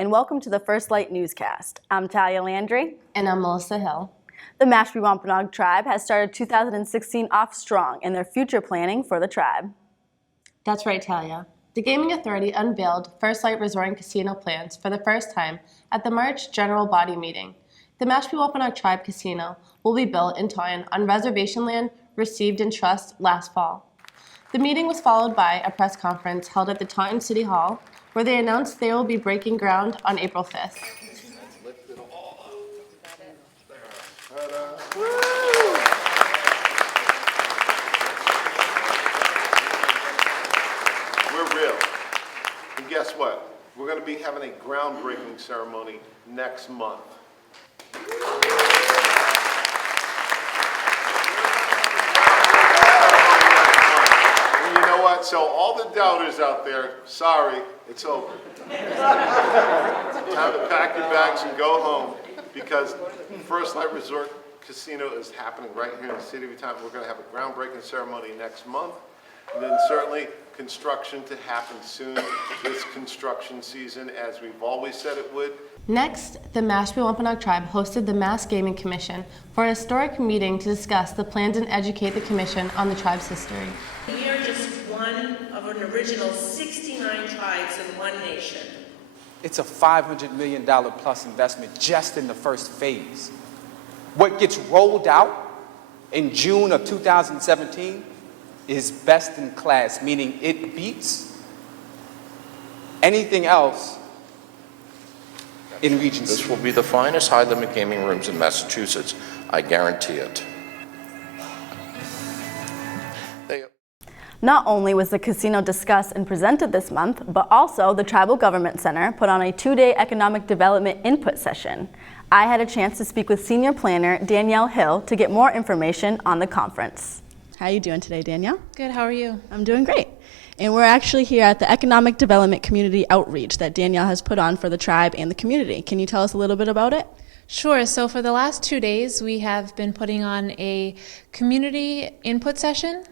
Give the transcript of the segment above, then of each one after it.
and welcome to the First Light Newscast. I'm Talia Landry. And I'm Melissa Hill. The Mashpee Wampanoag tribe has started 2016 off strong in their future planning for the tribe. That's right, Talia. The Gaming Authority unveiled First Light Resort and Casino plans for the first time at the March General Body meeting. The Mashpee Wampanoag Tribe Casino will be built in Taunton on reservation land received in trust last fall. The meeting was followed by a press conference held at the Taunton City Hall, where they announced they will be breaking ground on April 5th. We're real. And guess what? We're going to be having a groundbreaking ceremony next month. So all the doubters out there, sorry, it's over. Time to pack your bags and go home, because First Light Resort Casino is happening right here in the city of Taunton. We're going to have a groundbreaking ceremony next month, and then certainly construction to happen soon this construction season, as we've always said it would. Next, the Mashpee Wampanoag Tribe hosted the Mass Gaming Commission for a historic meeting to discuss the plans and educate the commission on the tribe's history. We are just one of an original 69 tribes in one nation. It's a $500 million plus investment just in the first phase. What gets rolled out in June of 2017 is best in class, meaning it beats anything else in Region C. This will be the finest high-limit gaming rooms in Massachusetts. I guarantee it. Not only was the casino discussed and presented this month, but also the Tribal Government Center put on a 2-day economic development input session. I had a chance to speak with senior planner Danielle Hill to get more information on the conference. How are you doing today, Danielle? Good, how are you? I'm doing great. And we're actually here at the Economic Development Community Outreach that Danielle has put on for the tribe and the community. Can you tell us a little bit about it? Sure, so for the last 2 days we have been putting on a community input session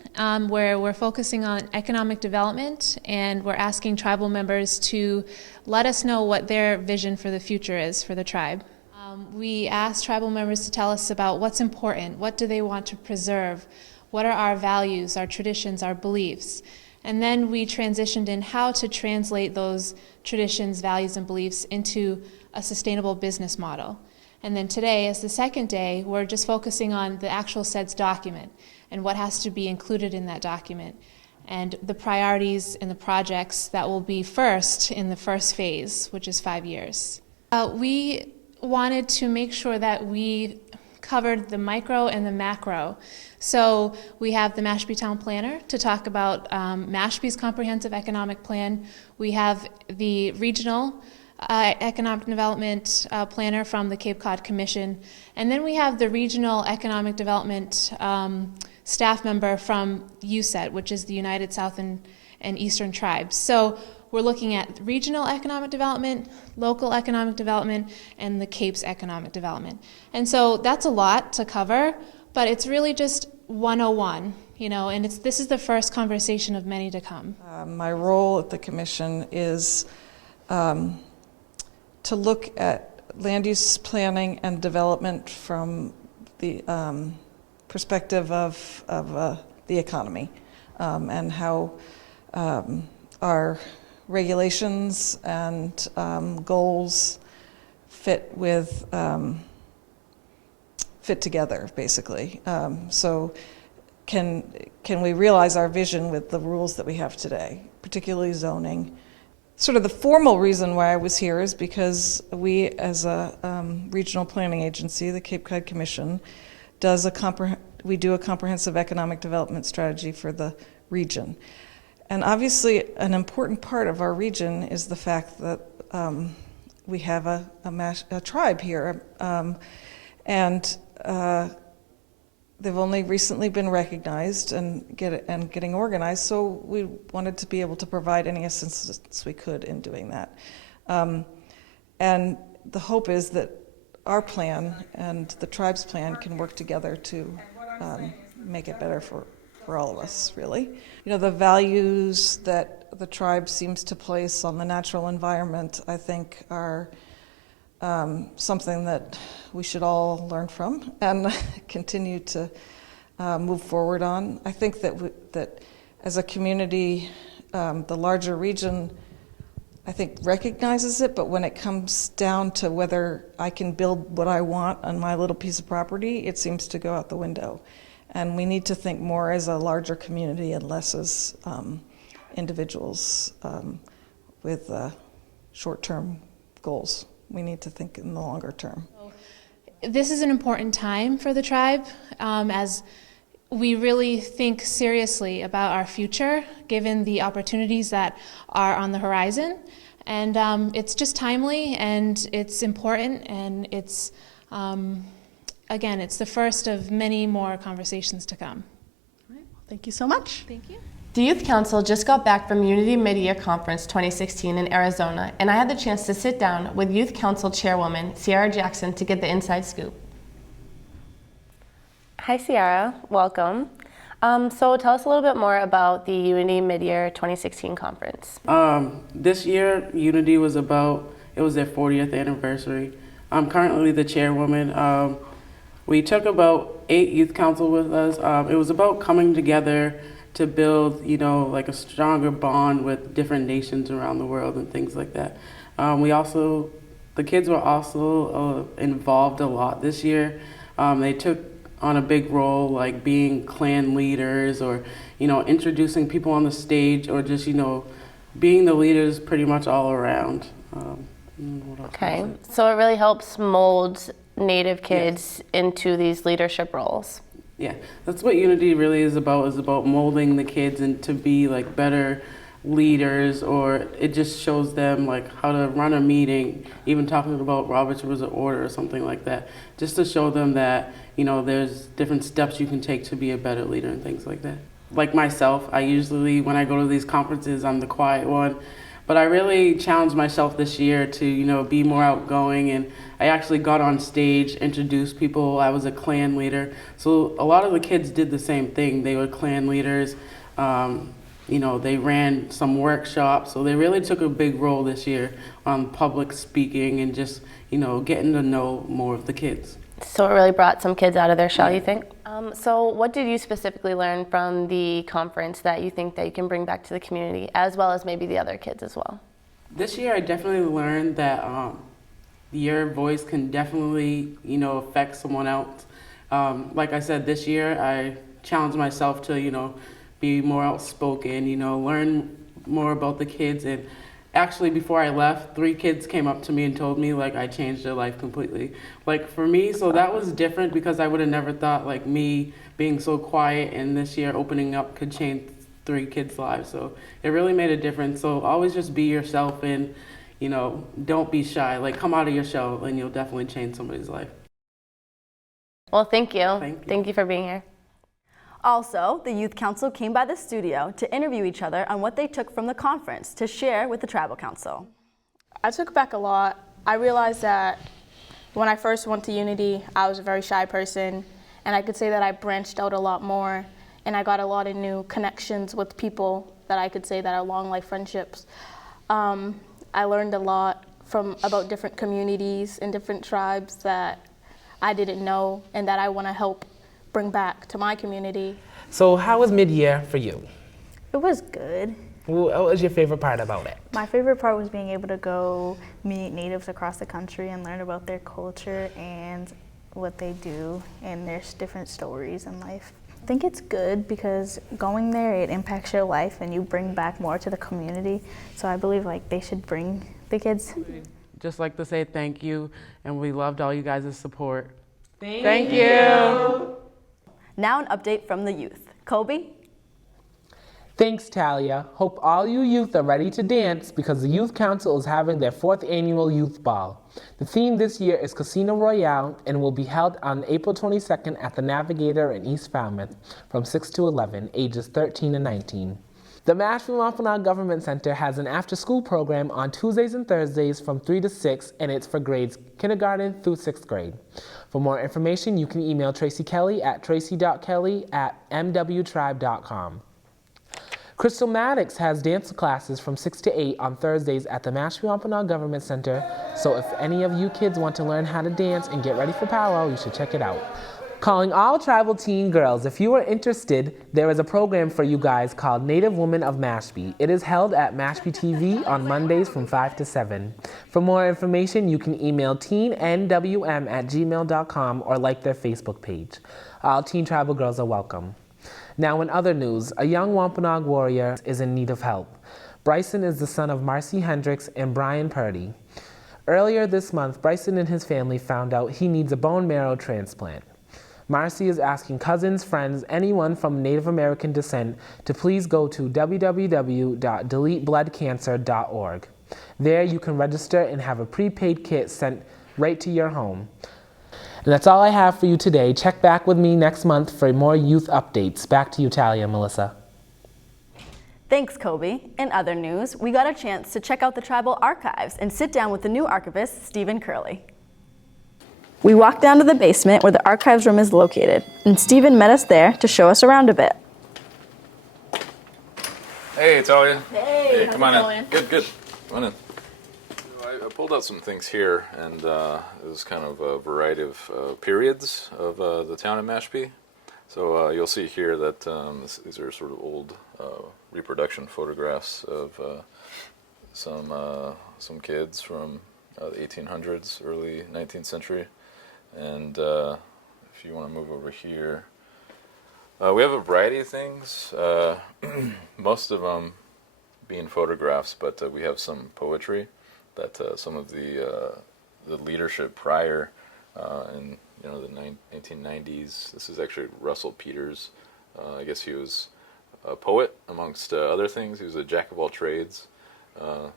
where we're focusing on economic development, and we're asking tribal members to let us know what their vision for the future is for the tribe. We asked tribal members to tell us about what's important, what do they want to preserve, what are our values, our traditions, our beliefs. And then we transitioned in how to translate those traditions, values, and beliefs into a sustainable business model. And then today, as the second day, we're just focusing on the actual SEDS document and what has to be included in that document, and the priorities and the projects that will be first in the first phase, which is 5 years. We wanted to make sure that we covered the micro and the macro. So we have the Mashpee Town Planner to talk about Mashpee's comprehensive economic plan. We have the regional economic development planner from the Cape Cod Commission. And then we have the regional economic development staff member from USET, which is the United South and Eastern Tribes. So we're looking at regional economic development, local economic development, and the Cape's economic development. And so that's a lot to cover, but it's really just 101, and this is the first conversation of many to come. My role at the commission is to look at land use planning and development from the perspective of the economy, and how our regulations and goals fit together, basically. So can we realize our vision with the rules that we have today, particularly zoning? Sort of the formal reason why I was here is because we, as a regional planning agency, the Cape Cod Commission, do a comprehensive economic development strategy for the region. And obviously, an important part of our region is the fact that we have a tribe here, and they've only recently been recognized and getting organized. So we wanted to be able to provide any assistance we could in doing that. And the hope is that our plan and the tribe's plan can work together to make it better for all of us, really. The values that that the tribe seems to place on the natural environment, I think, are something that we should all learn from and continue to move forward on. I think that as a community, the larger region, I think, recognizes it, but when it comes down to whether I can build what I want on my little piece of property, it seems to go out the window. And we need to think more as a larger community and less as individuals with short-term goals. We need to think in the longer term. This is an important time for the tribe as we really think seriously about our future, given the opportunities that are on the horizon. And it's just timely, and it's important, and it's, again, it's the first of many more conversations to come. All right. Thank you so much. Thank you. The Youth Council just got back from Unity Mid-Year Conference 2016 in Arizona, and I had the chance to sit down with Youth Council Chairwoman Ciara Jackson to get the inside scoop. Hi Ciara, welcome. So tell us a little bit more about the Unity Mid-Year 2016 Conference. This year, Unity was it was their 40th anniversary. I'm currently the chairwoman. We took about 8 youth council with us. It was about coming together to build, like a stronger bond with different nations around the world and things like that. The kids were also involved a lot this year. They took on a big role, like being clan leaders or, introducing people on the stage or just, being the leaders pretty much all around. Okay, so it really helps mold Native kids into these leadership roles. Yeah, that's what Unity really is about molding the kids and to be like better leaders, or it just shows them like how to run a meeting, even talking about Robert's Rules of Order or something like that, just to show them that, there's different steps you can take to be a better leader and things like that. Like myself, I usually, when I go to these conferences, I'm the quiet one, but I really challenged myself this year to, be more outgoing, and I actually got on stage, introduced people. I was a clan leader. So a lot of the kids did the same thing. They were clan leaders. They ran some workshops. So they really took a big role this year on public speaking and just, getting to know more of the kids. So it really brought some kids out of their shell, you think? So what did you specifically learn from the conference that you think that you can bring back to the community, as well as maybe the other kids as well? This year I definitely learned that your voice can definitely, affect someone else. Like I said, this year I challenged myself to, be more outspoken, learn more about the kids. And actually, before I left, 3 kids came up to me and told me like I changed their life completely. Like for me, so that was different because I would have never thought like me being so quiet and this year opening up could change 3 kids' lives. So it really made a difference. So always just be yourself and, don't be shy. Like come out of your shell and you'll definitely change somebody's life. Well, thank you. Thank you. Thank you for being here. Also, the Youth Council came by the studio to interview each other on what they took from the conference to share with the Tribal Council. I took back a lot. I realized that when I first went to Unity, I was a very shy person, and I could say that I branched out a lot more, and I got a lot of new connections with people that I could say that are long life friendships. I learned a lot about different communities and different tribes that I didn't know and that I want to help bring back to my community. So how was mid-year for you? It was good. What was your favorite part about it? My favorite part was being able to go meet natives across the country and learn about their culture and what they do and their different stories in life. I think it's good because going there, it impacts your life and you bring back more to the community. So I believe like they should bring the kids. Just like to say thank you, and we loved all you guys' support. Thank you. Now an update from the youth. Kobi? Thanks, Talia. Hope all you youth are ready to dance because the Youth Council is having their 4th annual Youth Ball. The theme this year is Casino Royale and will be held on April 22nd at the Navigator in East Falmouth from 6 to 11, ages 13 and 19. The Mashpee Wampanoag Government Center has an after-school program on Tuesdays and Thursdays from 3 to 6, and it's for grades kindergarten through 6th grade. For more information, you can email Tracy Kelly at tracy.kelly@mwtribe.com. Crystal Maddox has dance classes from 6 to 8 on Thursdays at the Mashpee Wampanoag Government Center, so if any of you kids want to learn how to dance and get ready for powwow, you should check it out. Calling all tribal teen girls, if you are interested, there is a program for you guys called Native Women of Mashpee. It is held at Mashpee TV on Mondays from 5 to 7. For more information, you can email teennwm@gmail.com or like their Facebook page. All teen tribal girls are welcome. Now in other news, a young Wampanoag warrior is in need of help. Bryson is the son of Marcy Hendricks and Brian Purdy. Earlier this month, Bryson and his family found out he needs a bone marrow transplant. Marcy is asking cousins, friends, anyone from Native American descent to please go to www.deletebloodcancer.org. There you can register and have a prepaid kit sent right to your home. And that's all I have for you today. Check back with me next month for more youth updates. Back to you, Talia and Melissa. Thanks, Kobi. In other news, we got a chance to check out the tribal archives and sit down with the new archivist, Stephen Curley. We walked down to the basement where the archives room is located, and Stephen met us there to show us around a bit. Hey, Talia. Hey, come on in. Good. Come on in. I pulled out some things here, and it was kind of a variety of periods of the town of Mashpee. So you'll see here that these are sort of old reproduction photographs of some kids from the 1800s, early 19th century. And if you want to move over here, we have a variety of things, most of them being photographs, but we have some poetry that some of the leadership prior in the 1990s. This is actually Russell Peters. I guess he was a poet amongst other things. He was a jack of all trades.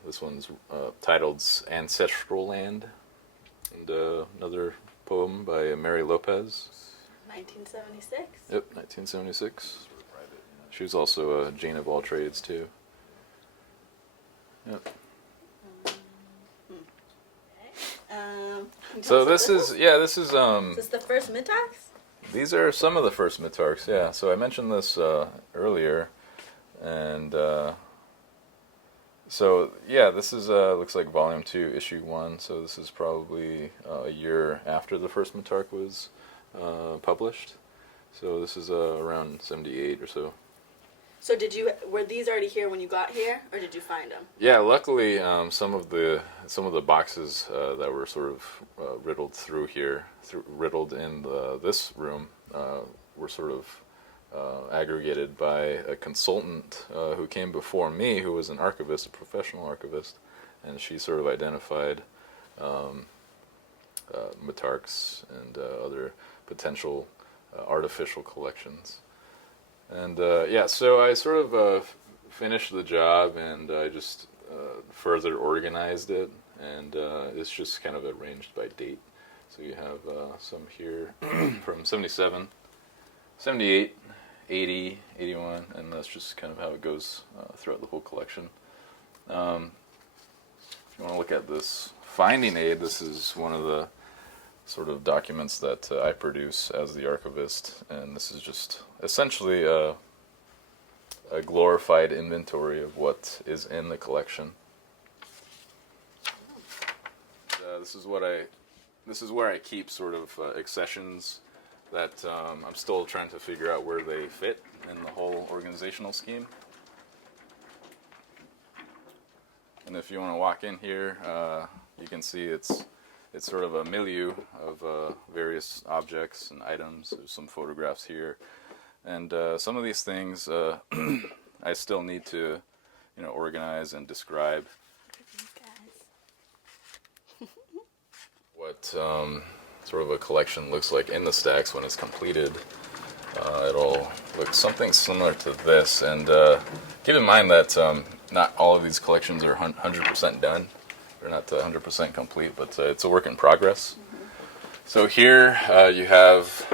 This one's titled Ancestral Land, and another poem by Mary Lopez. 1976? Yep, 1976. She was also a Jane of all trades too. Yep. So this is Is this the first Mitarks? These are some of the first Mitarks, yeah. So I mentioned this earlier, and so yeah, this is looks like Volume 2, Issue 1. So this is probably a year after the first Mitark was published. So this is around 78 or so. So were these already here when you got here, or did you find them? Yeah, luckily some of the boxes that were sort of riddled through here, riddled in this room, were sort of aggregated by a consultant who came before me, who was an archivist, a professional archivist, and she sort of identified Mitarks and other potential artificial collections. And yeah, so I sort of finished the job, and I just further organized it, and it's just kind of arranged by date. So you have some here from 77, 78, 80, 81, and that's just kind of how it goes throughout the whole collection. If you want to look at this finding aid, this is one of the sort of documents that I produce as the archivist, and this is just essentially a glorified inventory of what is in the collection. This is where I keep sort of accessions that I'm still trying to figure out where they fit in the whole organizational scheme. And if you want to walk in here, you can see it's sort of a milieu of various objects and items. There's some photographs here, and some of these things I still need to, organize and describe. What sort of a collection looks like in the stacks when it's completed. It'll look something similar to this, and keep in mind that not all of these collections are 100% done. They're not 100% complete, but it's a work in progress. So here you have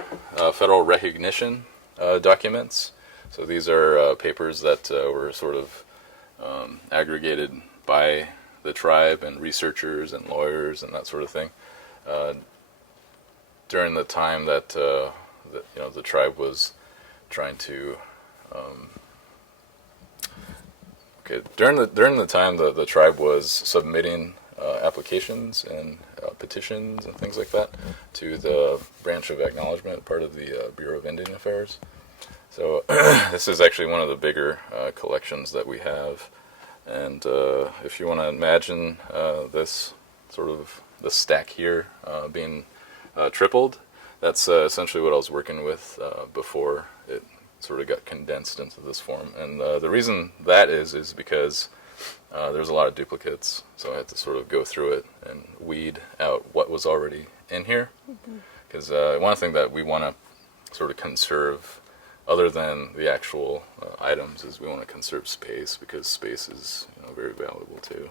federal recognition documents. So these are papers that were sort of aggregated by the tribe and researchers and lawyers and that sort of thing during the time that the tribe was trying to Okay. During the time the tribe was submitting applications and petitions and things like that to the branch of acknowledgement, part of the Bureau of Indian Affairs. So this is actually one of the bigger collections that we have. And if you want to imagine this sort of the stack here being tripled, that's essentially what I was working with before it sort of got condensed into this form. And the reason that is because there's a lot of duplicates, so I had to sort of go through it and weed out what was already in here. Because one thing that we want to sort of conserve, other than the actual items, is we want to conserve space, because space is very valuable too.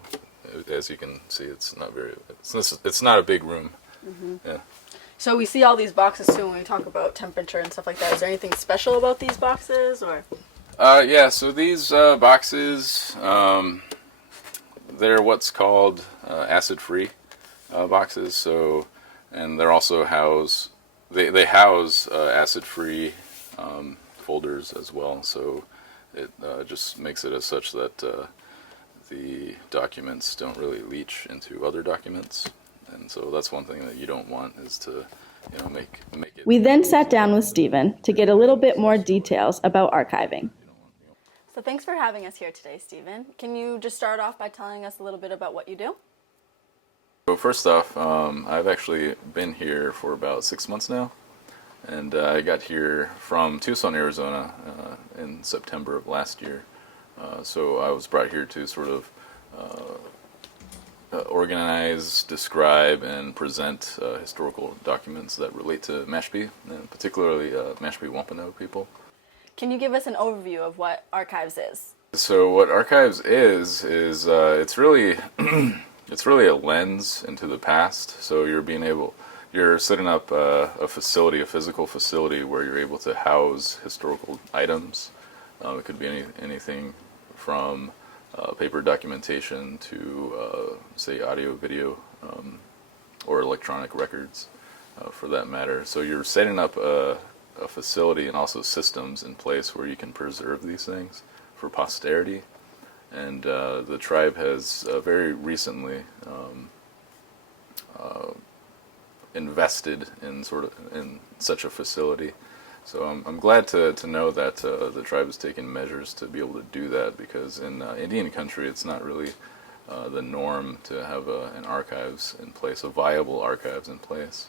As you can see, it's not a big room. Yeah. So we see all these boxes too when we talk about temperature and stuff like that. Is there anything special about these boxes, or? Yeah, so these boxes, they're what's called acid-free boxes. So, and they're also they house acid-free folders as well. So it just makes it as such that the documents don't really leach into other documents. And so that's one thing that you don't want, is to make it. We then sat down with Stephen to get a little bit more details about archiving. So thanks for having us here today, Stephen. Can you just start off by telling us a little bit about what you do? So first off, I've actually been here for about 6 months now, and I got here from Tucson, Arizona in September of last year. So I was brought here to sort of organize, describe, and present historical documents that relate to Mashpee, and particularly Mashpee Wampanoag people. Can you give us an overview of what archives is? So what archives is it's really it's really a lens into the past. So you're setting up a facility, a physical facility, where you're able to house historical items. It could be anything from paper documentation to, say, audio, video, or electronic records, for that matter. So you're setting up a facility and also systems in place where you can preserve these things for posterity. And the tribe has very recently invested in such a facility. So I'm glad to know that the tribe has taken measures to be able to do that, because in Indian country it's not really the norm to have an archives in place, a viable archives in place.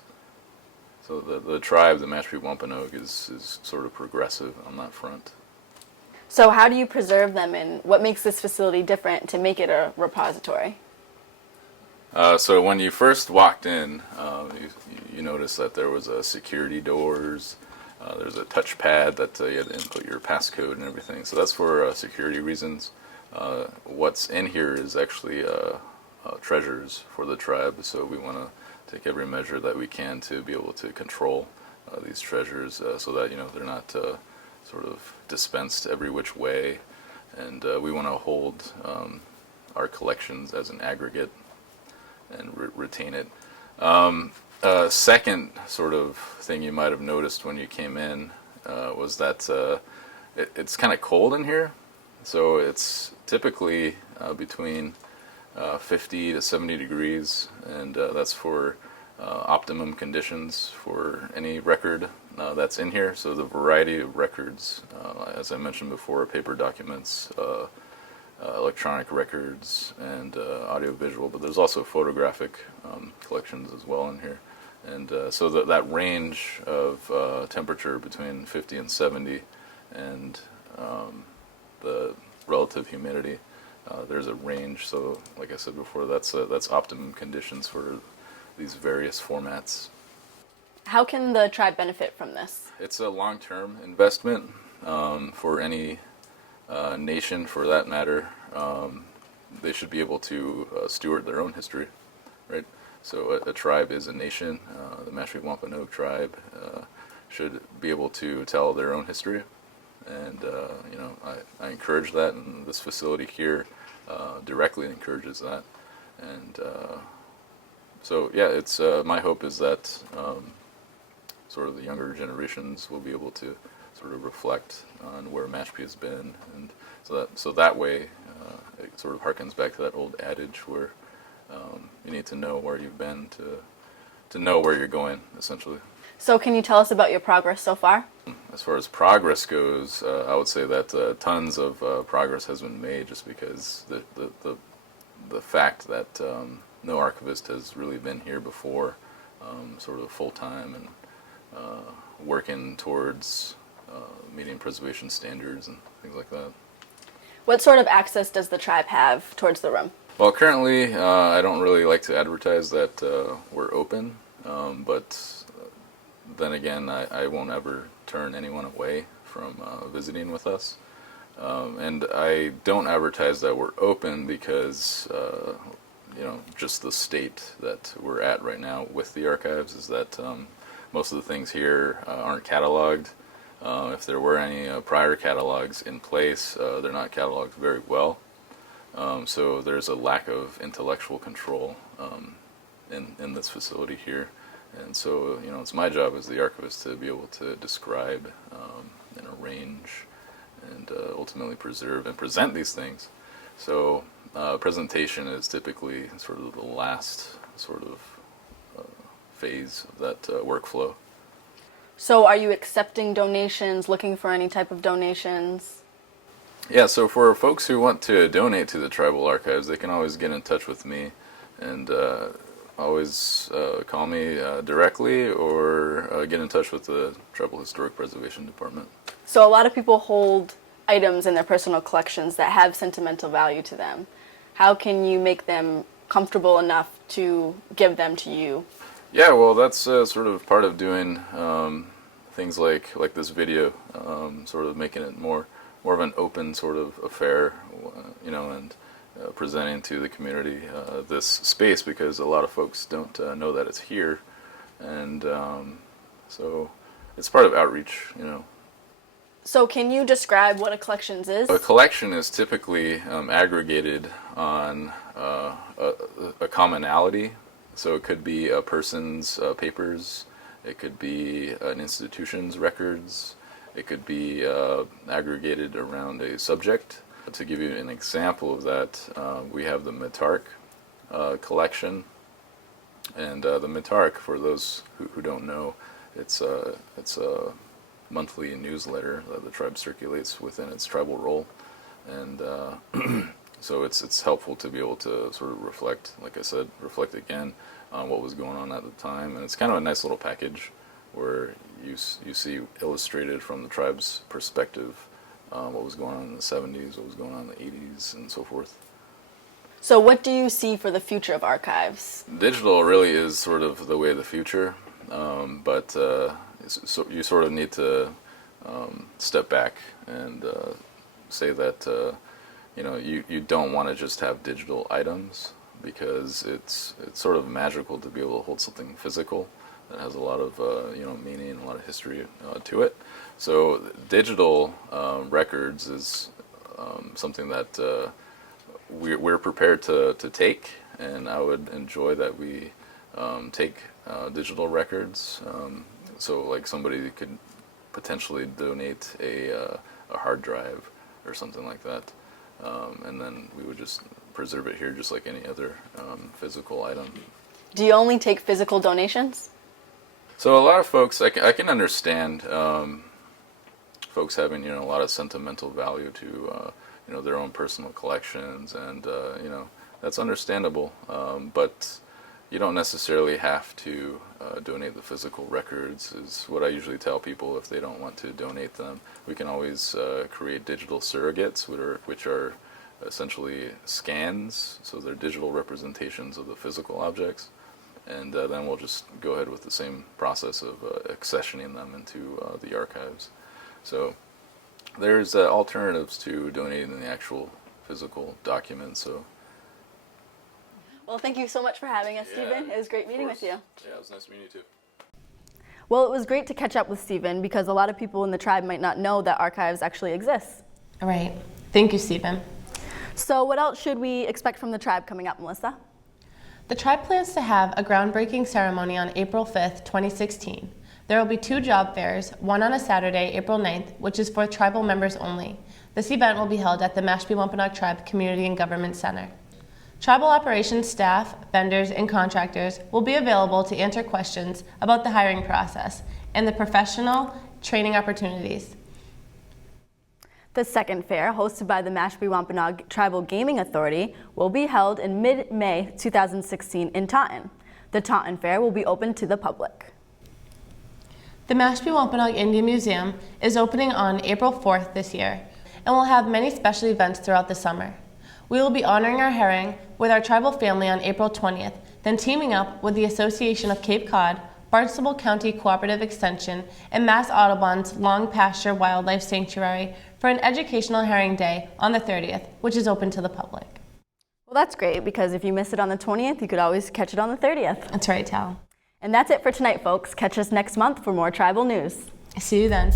So the tribe, the Mashpee Wampanoag, is sort of progressive on that front. So how do you preserve them, and what makes this facility different to make it a repository? So when you first walked in, you noticed that there was security doors. There's a touchpad that you had to input your passcode and everything. So that's for security reasons. What's in here is actually treasures for the tribe. So we want to take every measure that we can to be able to control these treasures, so that they're not sort of dispensed every which way. And we want to hold our collections as an aggregate and retain it. Second sort of thing you might have noticed when you came in was that it's kind of cold in here. So it's typically between 50 to 70 degrees, and that's for optimum conditions for any record that's in here. So the variety of records, as I mentioned before, paper documents, electronic records, and audio-visual, but there's also photographic collections as well in here. And so that range of temperature between 50 and 70, and the relative humidity, there's a range. So like I said before, that's optimum conditions for these various formats. How can the tribe benefit from this? It's a long-term investment for any nation, for that matter. They should be able to steward their own history, right? So a tribe is a nation. The Mashpee Wampanoag tribe should be able to tell their own history, and I encourage that, and this facility here directly encourages that. And so yeah, it's my hope is that sort of the younger generations will be able to sort of reflect on where Mashpee has been, and so that way it sort of harkens back to that old adage where you need to know where you've been to know where you're going, essentially. So can you tell us about your progress so far? As far as progress goes, I would say that tons of progress has been made, just because the fact that no archivist has really been here before, sort of full-time and working towards meeting preservation standards and things like that. What sort of access does the tribe have towards the room? Well, currently, I don't really like to advertise that we're open, but then again, I won't ever turn anyone away from visiting with us. And I don't advertise that we're open because, just the state that we're at right now with the archives is that most of the things here aren't cataloged. If there were any prior catalogs in place, they're not cataloged very well. So there's a lack of intellectual control in this facility here. And so, it's my job as the archivist to be able to describe and arrange and ultimately preserve and present these things. So presentation is typically sort of the last sort of phase of that workflow. So are you accepting donations, looking for any type of donations? Yeah, so for folks who want to donate to the Tribal Archives, they can always get in touch with me and always call me directly or get in touch with the Tribal Historic Preservation Department. So a lot of people hold items in their personal collections that have sentimental value to them. How can you make them comfortable enough to give them to you? Yeah, well, that's sort of part of doing things like this video, sort of making it more of an open sort of affair, and presenting to the community this space, because a lot of folks don't know that it's here, and so it's part of outreach, So can you describe what a collection is? A collection is typically aggregated on a commonality. So it could be a person's papers, it could be an institution's records, it could be aggregated around a subject. To give you an example of that, we have the Mitark collection. And the Mitark, for those who don't know, it's a monthly newsletter that the tribe circulates within its tribal role. And so it's helpful to be able to sort of reflect, like I said, reflect again on what was going on at the time. And it's kind of a nice little package where you see illustrated from the tribe's perspective what was going on in the 70s, what was going on in the 80s, and so forth. So what do you see for the future of archives? Digital really is sort of the way of the future, but so you sort of need to step back and say that you don't want to just have digital items, because it's sort of magical to be able to hold something physical that has a lot of meaning and a lot of history to it. So digital records is something that we're prepared to take, and I would enjoy that we take digital records. So like somebody could potentially donate a hard drive or something like that, and then we would just preserve it here just like any other physical item. Do you only take physical donations? So a lot of folks, I can understand folks having a lot of sentimental value to their own personal collections, and that's understandable. But you don't necessarily have to donate the physical records, is what I usually tell people. If they don't want to donate them, we can always create digital surrogates, which are essentially scans, so they're digital representations of the physical objects, and then we'll just go ahead with the same process of accessioning them into the archives. So there's alternatives to donating the actual physical documents. So. Well, thank you so much for having us, Stephen. It was great meeting with you. Yeah, it was nice meeting you too. Well, it was great to catch up with Stephen, because a lot of people in the tribe might not know that archives actually exist. All right. Thank you, Stephen. So what else should we expect from the tribe coming up, Melissa? The tribe plans to have a groundbreaking ceremony on April 5th, 2016. There will be 2 job fairs, one on a Saturday, April 9th, which is for tribal members only. This event will be held at the Mashpee Wampanoag Tribe Community and Government Center. Tribal operations staff, vendors, and contractors will be available to answer questions about the hiring process and the professional training opportunities. The second fair, hosted by the Mashpee Wampanoag Tribal Gaming Authority, will be held in mid-May 2016 in Taunton. The Taunton Fair will be open to the public. The Mashpee Wampanoag Indian Museum is opening on April 4th this year and will have many special events throughout the summer. We will be honoring our herring with our tribal family on April 20th, then teaming up with the Association of Cape Cod, Barnstable County Cooperative Extension, and Mass Audubon's Long Pasture Wildlife Sanctuary for an educational herring day on the 30th, which is open to the public. Well, that's great, because if you miss it on the 20th, you could always catch it on the 30th. That's right, Tal. And that's it for tonight, folks. Catch us next month for more tribal news. See you then.